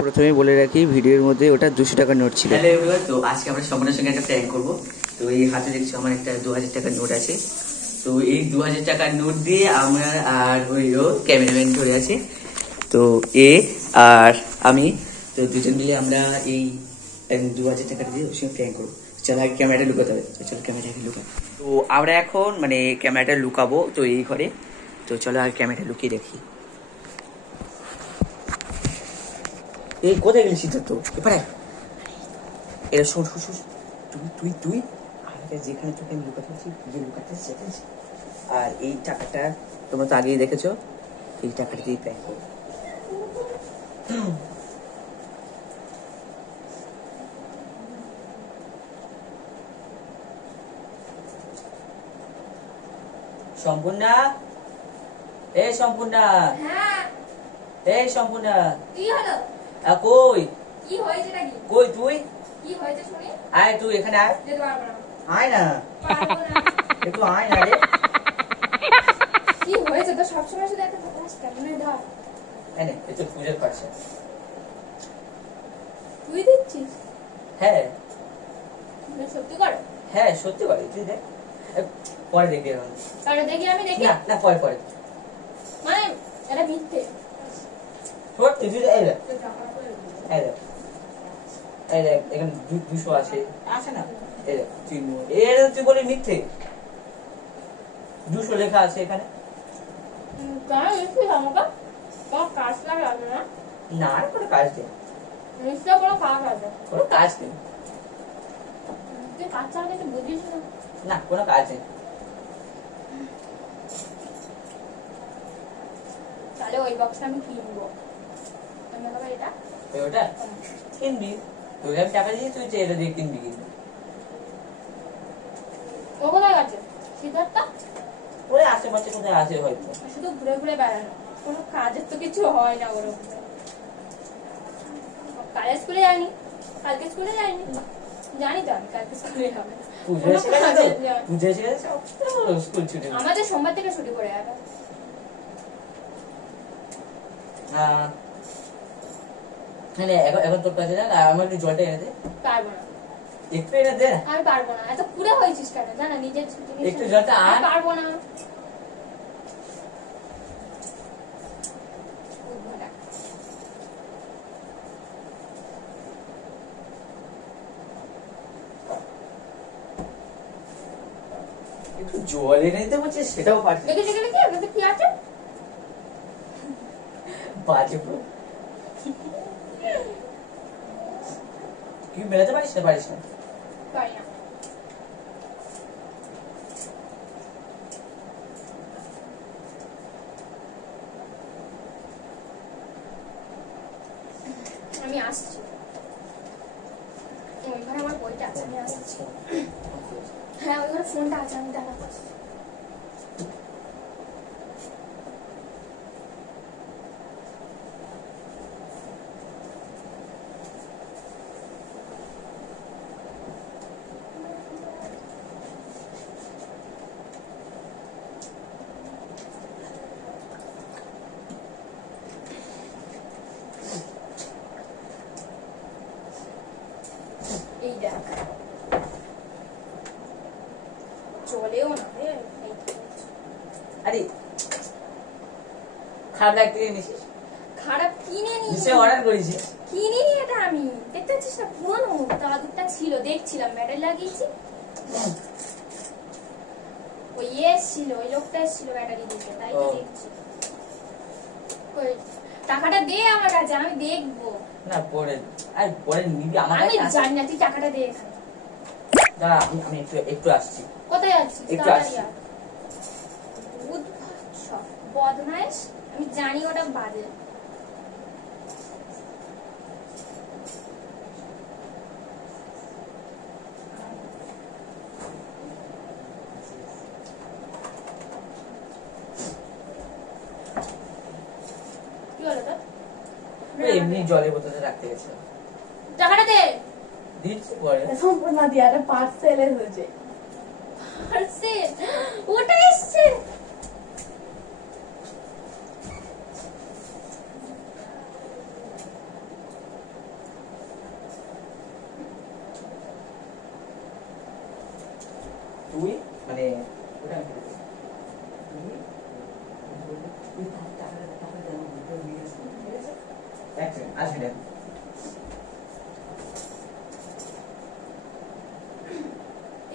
প্রথমে বলে রাখি ভিডিওর মধ্যে ওটা 200 টাকার নোট ছিল। হ্যালো এভরিওয়ান, তো আজকে আমরা সম্পূর্ণের সঙ্গে একটা প্র্যাঙ্ক করব। তো এই হাতে দেখছো আমার একটা 2000 টাকার নোট আছে। তো এই 2000 টাকার নোট দিয়ে আমরা আর হইলো ক্যামেরাম্যান ধরে আছে, তো এ আর আমি, তো দুজন মিলে আমরা এই 2000 টাকা দিয়ে ওর সঙ্গে প্র্যাঙ্ক করবো। চলো আগে ক্যামেরাটা লুকাতে হবে, তো চলো ক্যামেরাটা লুকাবো। তো আমরা এখন মানে ক্যামেরাটা লুকাবো তো এই ঘরে। তো চলো আর ক্যামেরাটা লুকিয়ে রাখি। এই কোথায় গেলি সিদ্ধার্থ? এবারে এটা শোন শোন শোন, তুই তুই তুই আমাকে যেখানে তোকে আমি লুকাতে বলছি যে লুকাতে সেখানে। আর এই টাকাটা তোমরা তো আগেই দেখেছো, এই টাকাটা দিয়ে প্যাক করো। সম্পূর্ণা, এই সম্পূর্ণা, এই সম্পূর্ণা, কি হলো? কই কি হয়েছে নাকি? কই তুই? কি হয়েছে শুনি? আয় তুই এখানে আয়। যেতে পারবো না। আয় না, পারবো না। একটু আয় না রে। কি হয়েছে তো সবসময় শুধু একটা কথা আসছে কেন ধর। এই নে, এই তো পূজার পাশে। তুই দিচ্ছিস? হ্যাঁ না সত্যি করে? হ্যাঁ সত্যি করে, তুই দেখ। পরে দেখবি এখন। তাহলে দেখি আমি দেখি। না না পরে পরে। মানে এটা মিথ্যে। তোর তুই এই দেখ, তুই টাকা করে দিবি। এই দেখ, এই দেখ এখানে 200 আছে, আছে না? এই দেখ চিহ্ন, এটা তুই বলি মিথ্যে। 200 লেখা আছে এখানে। কেন মিথ্যে আমাকে? কোনো কাজ লাগে না? না আর কোনো কাজ নেই, নিশ্চয় কোনো কাজ আছে। কোনো কাজ নেই। তুই কাজ চালাতে তো বুঝিস না। না কোনো কাজ নেই। তাহলে ওই বক্সটা আমি কিনবো। আমি আবার এটা তুই ওটা কিনবি, তোকে আমি টাকা দিয়েছি, তুই এটা দিয়ে কিনবি কিনবি। ও কোথায় গেছে? সিদ্ধার্থ ওরে আশেপাশে কোথায় আছে হয়তো। শুধু ঘুরে ঘুরে বেড়ানো, কোনো কাজের তো কিছু হয় না ওর উপরে। কাল স্কুলে যায়নি, কালকে স্কুলে যায়নি, জানি তো আমি কালকে স্কুলে যাবে না। পূজা কোনো এসে গেছে কাজের তো, নেই। পূজা এসে গেছে, স্কুল ছুটি। আমাদের সোমবার থেকে ছুটি করে যাবে। এখন তোর কাছে না, আমার একটু জলটা এনে দে। পারবো না, একটু এনে দে। আমি পারবো না। এত কুড়ে হয়েছিস কেন? জানা নিজের জিনিস একটু জলটা আন। আমি পারবো না। একটু জল এনে দিতে বলছে, সেটাও পারছি। দেখে দেখে দেখে আমাদের কি আছে? বাজে পুরো। কি মেলাতে পারিস না? পারিস না? পারি না। আমি আসছি। ওই ঘরে আমার বইটা আছে, আমি আসছি। হ্যাঁ ওই ঘরে ফোনটা আছে, আমি দেখা করছি। এই দেখ চলেও না রে। আরে খারাপ লাগতে নিছিস? খারাপ কিনে নি, নিশ্চয় অর্ডার করেছিস। কিনে নি এটা আমি। দেখতে পাচ্ছিস না পুরনো দাদুরটা ছিল, দেখছিলাম ব্যাটারি লাগিয়েছি। ওই এসছিল, ওই লোকটা এসছিল ব্যাটারি দিতে, তাই তো দেখছি। ওই টাকাটা দে আমার কাছে, আমি দেখবো। না পরে, আর পরে নিবি আমার আমি কাছে। জানি না, তুই টাকাটা দে এখানে। দাঁড়া আমি একটু আসছি। কোথায় আছিস? একটু তাড়াতাড়ি আসছি। আয়। উদ্ভট সব বদমাইশ, আমি জানি ওটা বাজে। কি হলো তোর? এমনি জলের বোতলে রাখতে গেছিলাম। টাকাটা দে। দিচ্ছি পরে। সম্পূর্ণ দিয়ে একটা পার্সেল এসেছে। পার্সেল ওটা এসেছে। তুই মানে ওটা আমি করে দেবো। তুই টাকাটা নিয়ে আসবি, ঠিক আছে? এক সেকেন্ড, আসবি না।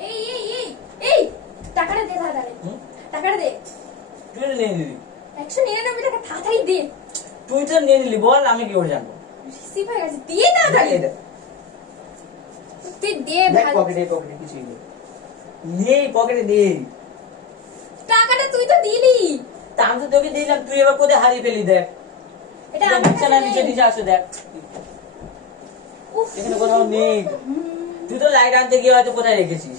এই এই এই এই টাকাটা দে তাড়াতাড়ি। টাকাটা দে। তুই নিয়ে নিবি, 199 টাকা তাড়াতাড়ি দে। তুই তো নিয়ে নিলি, বল আমি কি করে জানবো? রিসিভ হয়ে গেছে, দিয়ে তাড়াতাড়ি। তুই দে দেখ ভাই। পকেটে কিছুই নেই, নেই পকেটে নেই। টাকাটা তুই তো দিলি। তা আমি তো তোকে দিলাম, তুই এবার কোথায় হারিয়ে ফেলি দেখ। এটা এটা আমার নিচে কাছে না, নেই। নিচে নিচে আসো দেখ, উফ, এখানে কোথাও নেই। তুই তো লাইট আনতে গিয়ে হয়তো কোথায় রেখেছিস,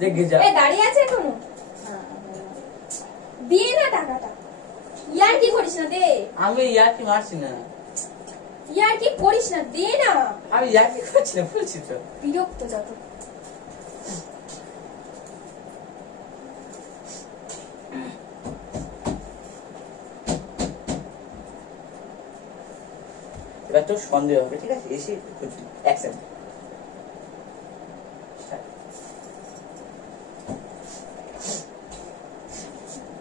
দেখে যা। এই দাঁড়িয়ে আছে এখনো? দিয়ে না টাকাটা। ইয়ার কি করিস না, দে। আমি ইয়ার কি মারছি না, ইয়ার কি করিস না, দে না। আমি ইয়ার কি করছি না, বলছি তো। বিরক্ত যত। এবার তো সন্দেহ হবে, ঠিক আছে? এসে অ্যাকশন।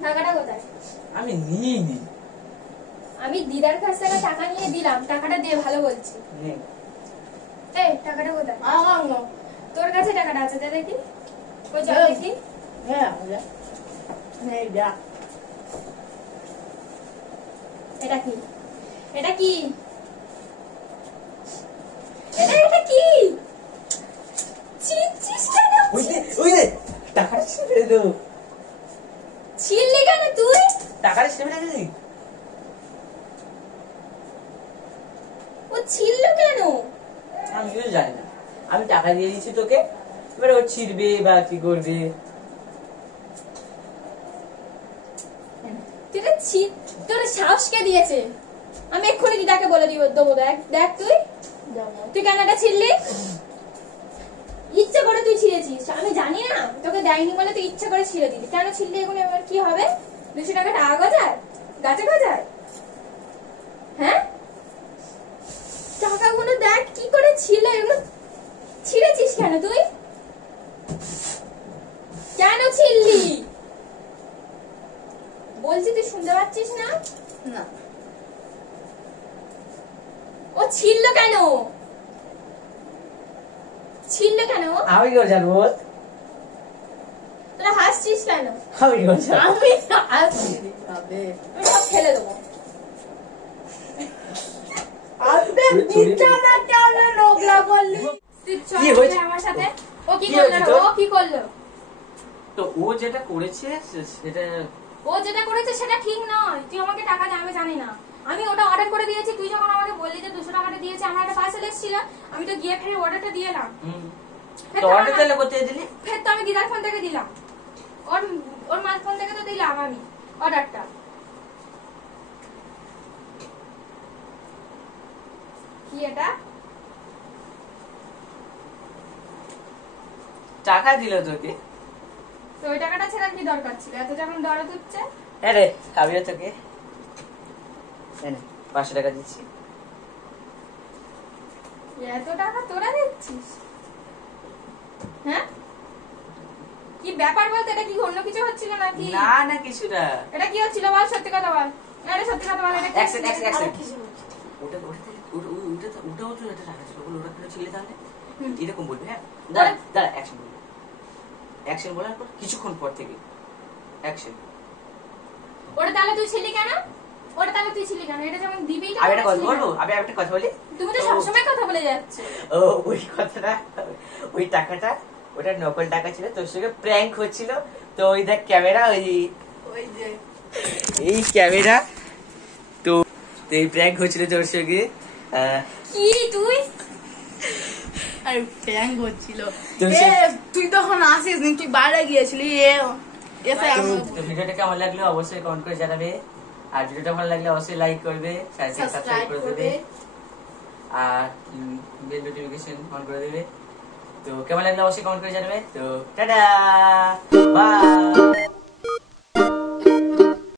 টাকাটা কোথায়? আমি নিইনি। আমি দিদার কাছ থেকে টাকা নিয়ে দিলাম, টাকাটা দে, ভালো বলছি। এই টাকাটা কোথায়? তোর কাছে টাকাটা আছে, দে দেখি। কই যাও দেখি। এটা কি? এটা কি? এটা কি? চিচিস কেন? ওই রে, টাকাটা ছিঁড়ে দে। ছিললি কেন তুই? টাকাটা ছিঁড়ে রাখলি? ও ছিল কেন? আমি কিছু জানি না, আমি টাকা দিয়ে দিচ্ছি তোকে, এবার ও ছিঁড়বে বা কি করবে। তোর সাহস কে দিয়েছে? আমি এক্ষুনি দিদাকে বলে দেবো। দেখ তুই কেন এটা ছিললি? ইচ্ছা করে তুই ছিঁড়েছিস, আমি জানি না। তোকে দেয়নি বলে তুই ইচ্ছা করে ছিঁড়ে দিলি। কেন ছিললি এখন? এবার কি হবে? 200 টাকা টাকা গজায়, গাছে গজায়? হ্যাঁ, টাকাগুলো দেখ কি করে ছিল। এগুলো ছিঁড়েছিস কেন তুই? কেন ছিললি বলছি? তুই শুনতে পাচ্ছিস না? না, ও ছিল কেন? ছিল কেন? আমি কি করে জানবো? বল, তোরা হাসছিস কেন? আমি কি করে জানবো? আমি আসছি হবে। আমি সব ফেলে দেবো। আপনি বিছানা কেন নোংরা করলি? তুই চল কি হয়েছে? আমার সাথে। ও কি কি করলো? হয়েছে তোর? ও কি করলো? তো ও যেটা করেছে সেটা ও যেটা করেছে সেটা ঠিক নয়। তুই আমাকে টাকা দে, আমি জানি না। আমি ওটা অর্ডার করে দিয়েছি। তুই যখন আমাকে বললি যে 200 টাকাটা দিয়েছে, আমার একটা পার্সেল এসেছিল, আমি তো গিয়ে ফের অর্ডারটা দিয়ে এলাম। ফের তো তো অর্ডার আমার- তাহলে করতে দিলি? ফের তো আমি দিদার ফোন থেকে দিলাম। ওর মার ফোন থেকে তো দিলাম আমি অর্ডারটা। কি এটা? টাকা দিল তোকে? তো ওই টাকাটা ছেড়ার কি দরকার ছিল? এত যখন দরদ হচ্ছে। হ্যাঁ রে, আমিও তোকে 500 টাকা দিচ্ছি। এত টাকা তোরা দিচ্ছিস? হ্যাঁ, কি ব্যাপার বলতে? এটা কি অন্য কিছু হচ্ছিল নাকি? না না, কিছু না। এটা কি হচ্ছিল বল, সত্যি কথা বল। না রে, সত্যি কথা বল। এটা কি Action, action, action. হচ্ছিল? ওটাও তো একটা টাকা ছিল, ওটা কেন ছিলে তাহলে? এরকম বলবি, হ্যাঁ? দাঁড়া, দাঁড়া, অ্যাকশন বলবি। অ্যাকশন বলার পর কিছুক্ষণ পর থেকে অ্যাকশন। ওটা তাহলে তুই ছিলি কেন? ওটা তাহলে তুই ছিলি কেন? এটা যেমন দিবি। আমি একটা কথা বলবো, আমি একটা কথা বলি। তুমি তো সবসময় কথা বলে যাচ্ছ। ও ওই কথাটা, ওই টাকাটা, ওটা নকল টাকা ছিল, তোর সঙ্গে প্র্যাঙ্ক হচ্ছিল। তো ওই দেখ ক্যামেরা, ওই যে এই ক্যামেরা, তো এই প্র্যাঙ্ক হচ্ছিল তোর সঙ্গে। কি তুই? আর প্র্যাঙ্ক হচ্ছিল। তো এ সে- তুই তখন আসিস নি, তুই বাইরে গিয়েছিলি। এসে তো ভিডিওটা কেমন লাগলো অবশ্যই কমেন্ট করে জানাবে। আর ভিডিওটা ভালো লাগলে অবশ্যই লাইক করবে, সাবস্ক্রাইব সাবস্ক্রাইব করে করবে। দেবে, আর বেল নোটিফিকেশন অন করে দেবে। তো কেমন লাগলো অবশ্যই কমেন্ট করে জানাবে। তো টাটা, বাই।